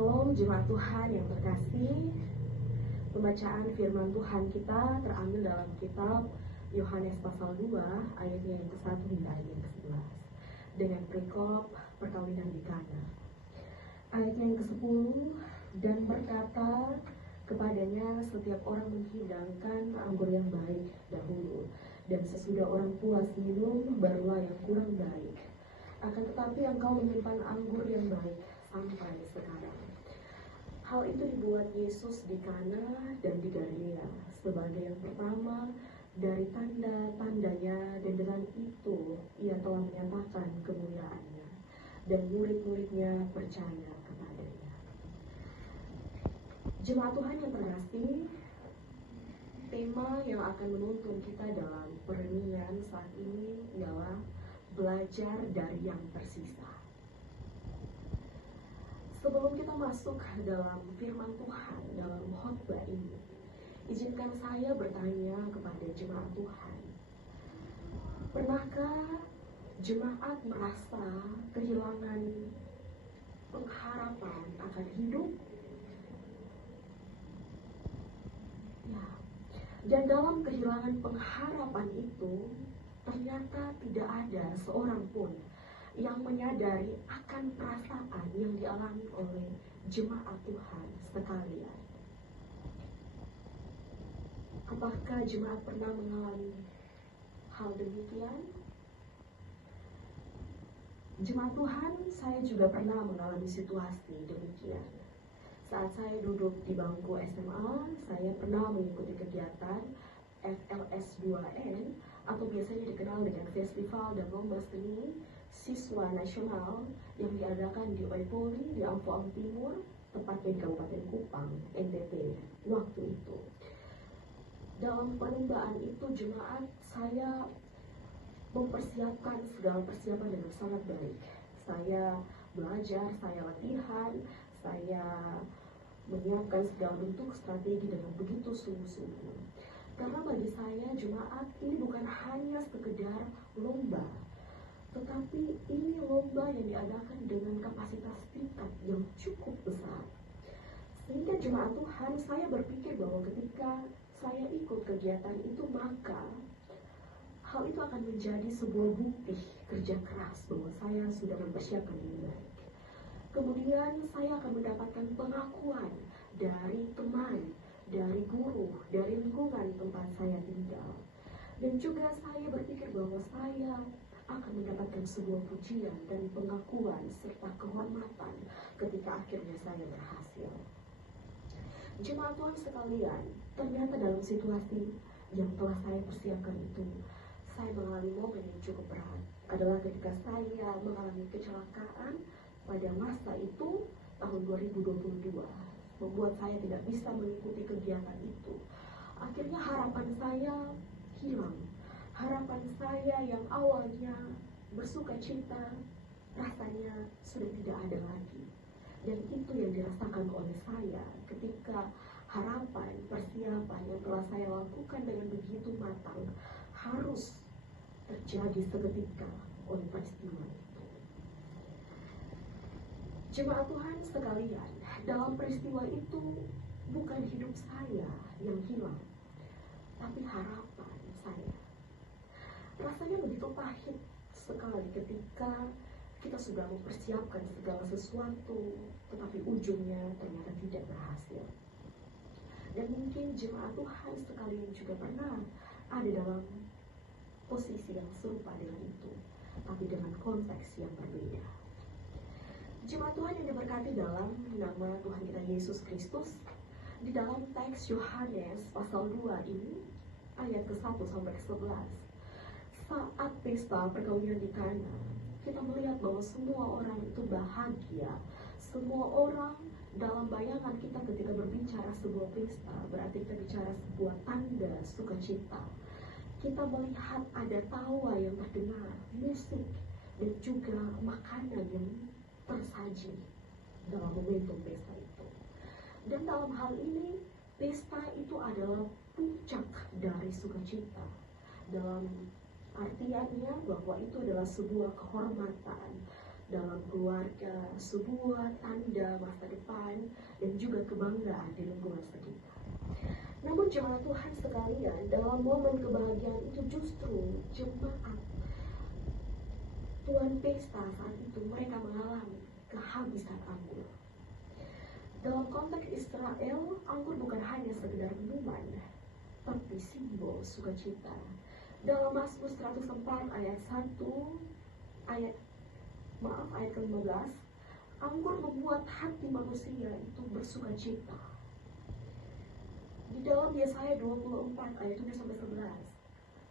Shalom jemaat Tuhan yang terkasih. Pembacaan firman Tuhan kita terambil dalam kitab Yohanes pasal 2 ayatnya yang ke-1 hingga ayat yang ke-11 dengan perikop perkawinan di Kana. Ayatnya yang ke-10, dan berkata kepadanya, setiap orang menghidangkan anggur yang baik dahulu, dan sesudah orang puas minum barulah yang kurang baik. Akan tetapi engkau menyimpan anggur yang baik sampai sekarang. Hal itu dibuat Yesus di Kana dan di Galilea sebagai yang pertama dari tanda-tandanya, dan dengan itu ia telah menyatakan kemuliaannya, dan murid-muridnya percaya kepadanya. Jemaat Tuhan yang terkasih, tema yang akan menuntun kita dalam perenungan saat ini ialah belajar dari yang tersisa. Sebelum kita masuk dalam firman Tuhan dalam khotbah ini, izinkan saya bertanya kepada jemaat Tuhan. Pernahkah jemaat merasa kehilangan pengharapan akan hidup? Ya. Dan dalam kehilangan pengharapan itu, ternyata tidak ada seorang pun yang menyadari akan perasaan yang dialami oleh jemaat Tuhan sekalian. Apakah jemaat pernah mengalami hal demikian? Jemaat Tuhan, saya juga pernah mengalami situasi demikian. Saat saya duduk di bangku SMA, saya pernah mengikuti kegiatan FLS 2N atau biasanya dikenal dengan Festival dan Lomba Seni Siswa Nasional yang diadakan di Oipoli di Amphoe Timur, tepatnya di Kabupaten Kupang, NTT waktu itu. Dalam perlombaan itu jemaat saya mempersiapkan segala persiapan dengan sangat baik. Saya belajar, saya latihan, saya menyiapkan segala bentuk strategi dengan begitu sungguh-sungguh. Karena bagi saya jemaat ini bukan hanya sekedar lomba, tetapi ini lomba yang diadakan dengan kapasitas tingkat yang cukup besar. Sehingga jemaat Tuhan, saya berpikir bahwa ketika saya ikut kegiatan itu, maka hal itu akan menjadi sebuah bukti kerja keras bahwa saya sudah mempersiapkan dengan baik. Kemudian saya akan mendapatkan pengakuan dari teman, dari guru, dari lingkungan tempat saya tinggal. Dan juga saya berpikir bahwa saya akan mendapatkan sebuah pujian dan pengakuan serta kehormatan ketika akhirnya saya berhasil. Jemaat Tuhan sekalian, ternyata dalam situasi yang telah saya persiapkan itu, saya mengalami momen yang cukup berat. Adalah ketika saya mengalami kecelakaan pada masa itu, tahun 2022, membuat saya tidak bisa mengikuti kegiatan itu. Akhirnya harapan saya hilang. Harapan saya yang awalnya bersuka cita, rasanya sudah tidak ada lagi. Dan itu yang dirasakan oleh saya ketika harapan, persiapan yang telah saya lakukan dengan begitu matang harus terjadi seketika oleh peristiwa itu. Jemaat Tuhan sekalian, dalam peristiwa itu bukan hidup saya yang hilang, tapi harapan saya. Rasanya begitu pahit sekali ketika kita sudah mempersiapkan segala sesuatu, tetapi ujungnya ternyata tidak berhasil. Dan mungkin jemaat Tuhan sekalian juga pernah ada dalam posisi yang serupa dengan itu, tapi dengan konteks yang berbeda. Jemaat Tuhan yang diberkati dalam nama Tuhan kita Yesus Kristus, di dalam teks Yohanes pasal 2 ini, ayat ke-1 sampai ke-11, saat pesta perkawinan di Kana, kita melihat bahwa semua orang itu bahagia. Semua orang dalam bayangan kita ketika berbicara sebuah pesta, berarti kita bicara sebuah tanda sukacita. Kita melihat ada tawa yang terdengar, musik, dan juga makanan yang tersaji dalam momentum pesta itu. Dan dalam hal ini, pesta itu adalah puncak dari sukacita. Dalam artiannya bahwa itu adalah sebuah kehormatan, dalam keluarga, sebuah tanda masa depan, dan juga kebanggaan di lingkungan sekitar. Namun jemaat Tuhan sekalian, dalam momen kebahagiaan itu justru jemaat Tuan Pesta saat itu mereka mengalami kehabisan anggur. Dalam konteks Israel, anggur bukan hanya sekedar minuman, tapi simbol sukacita. Dalam Mazmur 104 ayat 15, anggur membuat hati manusia itu bersukacita. Di dalam Yesaya 24 ayat 7-11,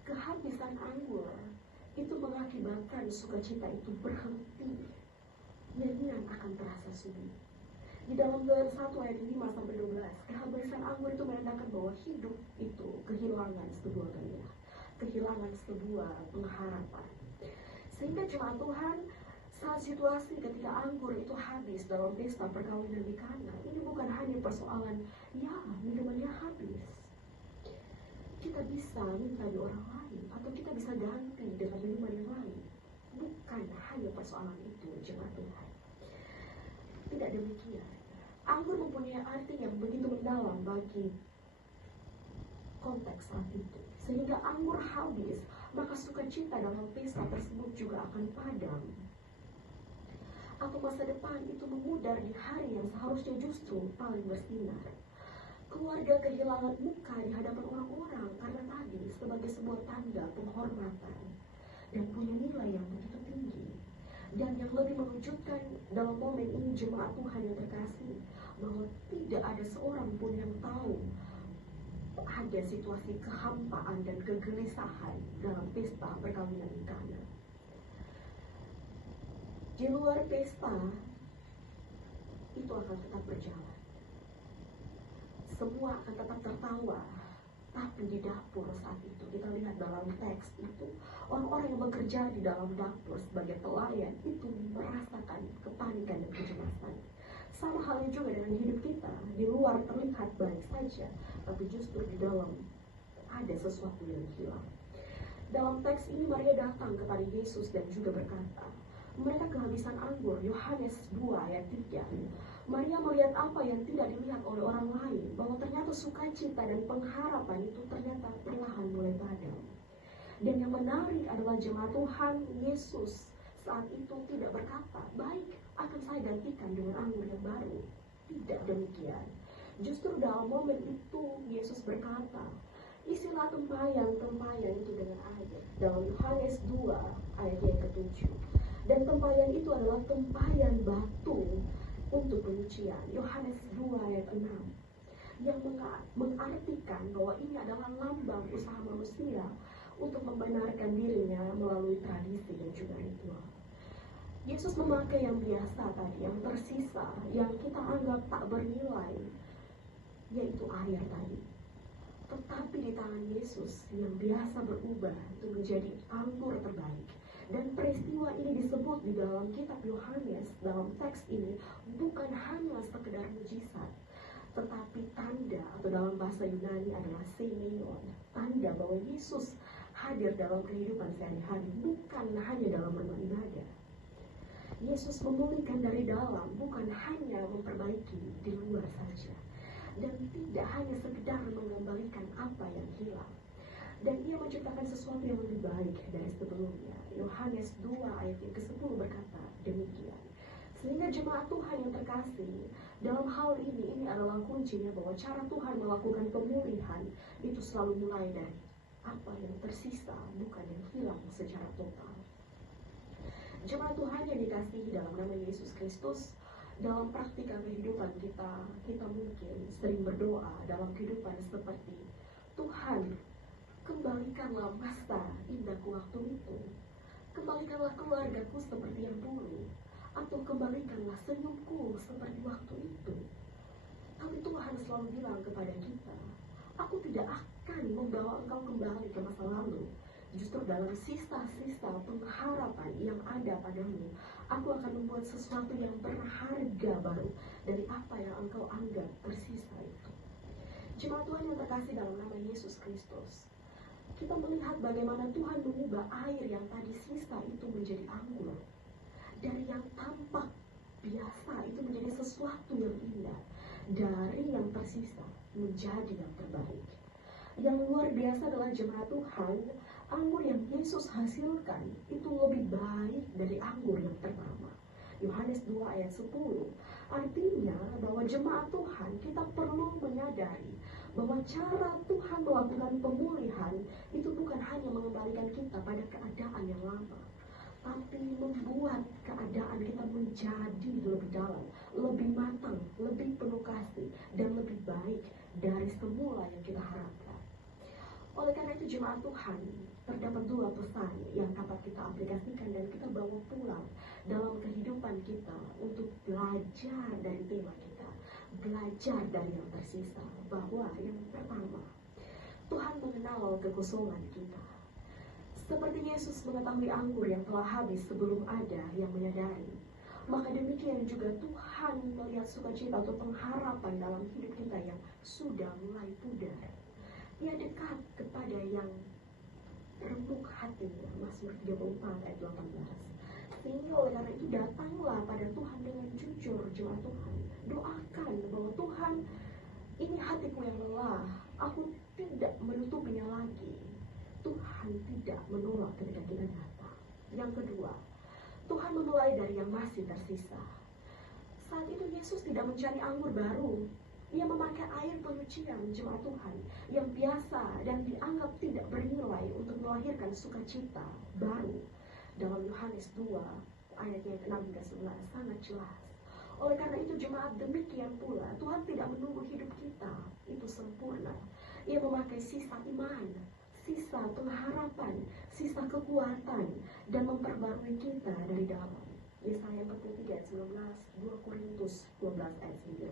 kehabisan anggur itu mengakibatkan sukacita itu berhenti. Nyanyian akan terasa sunyi. Di dalam Galatia 1 ayat 5-12, kehabisan anggur itu menandakan bahwa hidup itu kehilangan sebuah gairah, kehilangan sebuah pengharapan. Sehingga jemaat Tuhan, saat situasi ketika anggur itu habis dalam pesta perkawinan di Kana, ini bukan hanya persoalan, ya minumannya habis. Kita bisa minta di orang lain, atau kita bisa ganti dengan minuman yang lain. Bukan hanya persoalan itu, jemaat Tuhan. Tidak demikian. Anggur mempunyai arti yang begitu mendalam bagi konteks saat itu. Sehingga anggur habis, maka sukacita dalam pesta tersebut juga akan padam. Atau masa depan itu memudar di hari yang seharusnya justru paling bersinar. Keluarga kehilangan muka di hadapan orang-orang karena tadi sebagai sebuah tanda penghormatan dan punya nilai yang begitu tinggi. Dan yang lebih mengejutkan dalam momen ini jemaat Tuhan yang terkasih, bahwa tidak ada seorang pun yang tahu ada situasi kehampaan dan kegelisahan dalam pesta perkawinan di Kana. Di luar pesta itu akan tetap berjalan, semua akan tetap tertawa. Tapi di dapur saat itu, kita lihat dalam teks itu, orang-orang yang bekerja di dalam dapur sebagai pelayan itu merasakan kepanikan dan kecemasan. Sama halnya juga dengan hidup kita, di luar terlihat baik saja, tapi justru di dalam ada sesuatu yang hilang. Dalam teks ini Maria datang kepada Yesus dan juga berkata, mereka kehabisan anggur. Yohanes 2 ayat 3. Maria melihat apa yang tidak dilihat oleh orang lain, bahwa ternyata sukacita dan pengharapan itu ternyata perlahan mulai padam. Dan yang menarik adalah jemaat Tuhan, Yesus saat itu tidak berkata, baik, akan saya gantikan dengan anggur yang baru. Tidak demikian. Justru dalam momen itu Yesus berkata, isilah tempayan itu dengan air. Dalam Yohanes 2 ayat yang ke-7. Dan tempayan itu adalah tempayan batu untuk penyucian. Yohanes 2 ayat 6. Yang mengartikan bahwa ini adalah lambang usaha manusia untuk membenarkan dirinya melalui tradisi dan juga ritual. Yesus memakai yang biasa tadi, yang tersisa, yang kita anggap tak bernilai, yaitu air tadi. Tetapi di tangan Yesus yang biasa berubah itu menjadi anggur terbaik. Dan peristiwa ini disebut di dalam kitab Yohanes, dalam teks ini, bukan hanya sekedar mujizat, tetapi tanda, atau dalam bahasa Yunani adalah semeion, tanda bahwa Yesus hadir dalam kehidupan sehari-hari, bukan hanya dalam rumah ibadah. Yesus memulihkan dari dalam, bukan hanya memperbaiki di luar saja. Dan tidak hanya sekedar mengembalikan apa yang hilang. Dan ia menciptakan sesuatu yang lebih baik dari sebelumnya. Yohanes 2 ayat yang ke-10 berkata demikian. Sehingga jemaat Tuhan yang terkasih, dalam hal ini adalah kuncinya bahwa cara Tuhan melakukan pemulihan itu selalu mulai dari apa yang tersisa, bukan yang hilang secara total. Jemaat Tuhan yang dikasihi dalam nama Yesus Kristus, dalam praktika kehidupan kita mungkin sering berdoa dalam kehidupan seperti, Tuhan, kembalikanlah masa indahku waktu itu, kembalikanlah keluargaku seperti yang dulu, atau kembalikanlah senyumku seperti waktu itu. Tapi Tuhan selalu bilang kepada kita, aku tidak akan membawa engkau kembali ke masa lalu. Justru dalam sisa-sisa pengharapan yang ada padamu, aku akan membuat sesuatu yang berharga baru dari apa yang engkau anggap tersisa itu. Jemaat Tuhan yang terkasih dalam nama Yesus Kristus, kita melihat bagaimana Tuhan mengubah air yang tadi sisa itu menjadi anggur. Dari yang tampak biasa itu menjadi sesuatu yang indah. Dari yang tersisa menjadi yang terbaik. Yang luar biasa adalah jemaat Tuhan, anggur yang Yesus hasilkan itu lebih baik dari anggur yang pertama. Yohanes 2 ayat 10. Artinya bahwa jemaat Tuhan, kita perlu menyadari bahwa cara Tuhan melakukan pemulihan itu bukan hanya mengembalikan kita pada keadaan yang lama, tapi membuat keadaan kita menjadi lebih dalam, lebih matang, lebih penuh kasih, dan lebih baik dari semula yang kita harapkan. Oleh karena itu jemaat Tuhan, terdapat dua pesan yang dapat kita aplikasikan dan kita bawa pulang dalam kehidupan kita untuk belajar dari tema kita, belajar dari yang tersisa. Bahwa yang pertama, Tuhan mengenal kekosongan kita. Seperti Yesus mengetahui anggur yang telah habis sebelum ada yang menyadari, maka demikian juga Tuhan melihat sukacita atau pengharapan dalam hidup kita yang sudah mulai pudar. Ia dekat kepada yang remuk hatinya. Mazmur 34 ayat 18. Sehingga oleh karena itu datanglah pada Tuhan dengan jujur, jemaat Tuhan. Doakan bahwa Tuhan, ini hatiku yang lelah, aku tidak menutupinya lagi. Tuhan tidak menolak ketika kita datang. Yang kedua, Tuhan memulai dari yang masih tersisa. Saat itu Yesus tidak mencari anggur baru. Ia memakai air penyucian jemaat Tuhan yang biasa dan dianggap tidak bernilai untuk melahirkan sukacita baru. Dalam Yohanes 2 ayatnya 6 hingga 11 sangat jelas. Oleh karena itu jemaat, demikian pula Tuhan tidak menunggu hidup kita itu sempurna. Ia memakai sisa iman, sisa pengharapan, sisa kekuatan, dan memperbarui kita dari dalam. Yesaya 43 ayat 19, 2 Korintus 12 ayat 9.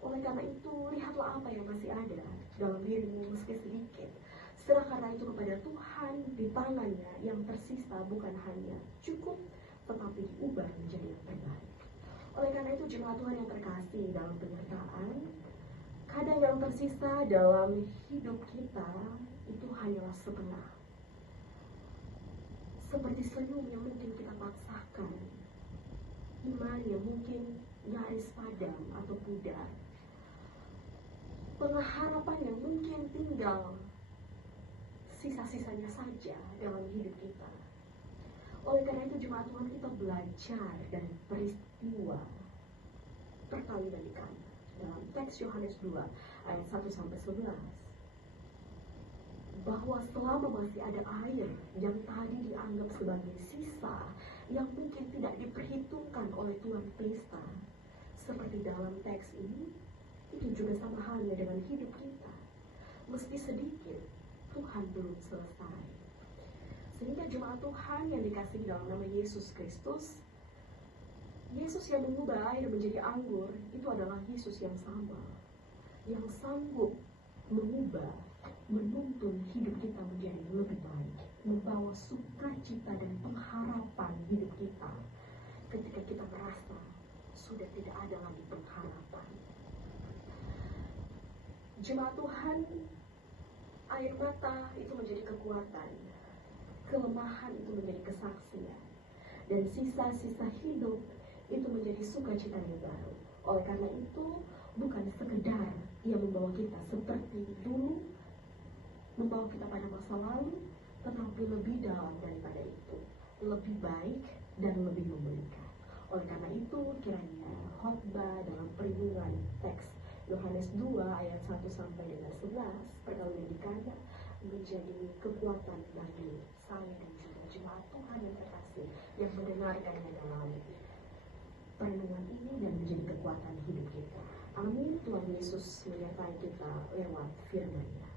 Oleh karena itu, lihatlah apa yang masih ada dalam dirimu meski sedikit. Serahkanlah itu kepada Tuhan. Di tangannya yang tersisa bukan hanya cukup, tetapi diubah menjadi yang terbaik. Oleh karena itu, jemaat Tuhan yang terkasih dalam penyertaan, kadang yang tersisa dalam hidup kita itu hanyalah setengah. Seperti senyum yang mungkin kita paksakan, iman yang mungkin nyaris padam atau pudar, pengharapan yang mungkin tinggal sisa-sisanya saja dalam hidup kita. Oleh karena itu jemaat Tuhan, kita belajar dari peristiwa perkawinan di Kana dalam teks Yohanes 2 ayat 1-11, bahwa selama masih ada air yang tadi dianggap sebagai sisa yang mungkin tidak diperhitungkan oleh tuan pesta, seperti dalam teks ini, itu juga sama halnya dengan hidup kita. Meski sedikit, Tuhan belum selesai. Sehingga jemaat Tuhan yang dikasihi dalam nama Yesus Kristus, Yesus yang mengubah air menjadi anggur, itu adalah Yesus yang sama, yang sanggup mengubah, menuntun hidup kita menjadi lebih baik, membawa sukacita dan pengharapan hidup kita ketika kita merasa sudah tidak ada lagi pengharapan. Jemaat Tuhan, air mata itu menjadi kekuatan, kelemahan itu menjadi kesaksian, dan sisa-sisa hidup itu menjadi sukacita yang baru. Oleh karena itu, bukan sekedar ia membawa kita seperti dulu, membawa kita pada masa lalu, tetapi lebih dalam daripada itu, lebih baik dan lebih memulihkan. Oleh karena itu, kiranya khotbah dalam perlindungan teks Yohanes 2 ayat 1-11 perkawinan di Kana menjadi kekuatan bagi saya dan juga jemaat Tuhan yang terkasih yang mendengarkannya dalam perlindungan ini dan menjadi kekuatan hidup kita. Amin. Tuhan Yesus menyertai kita lewat firman-Nya.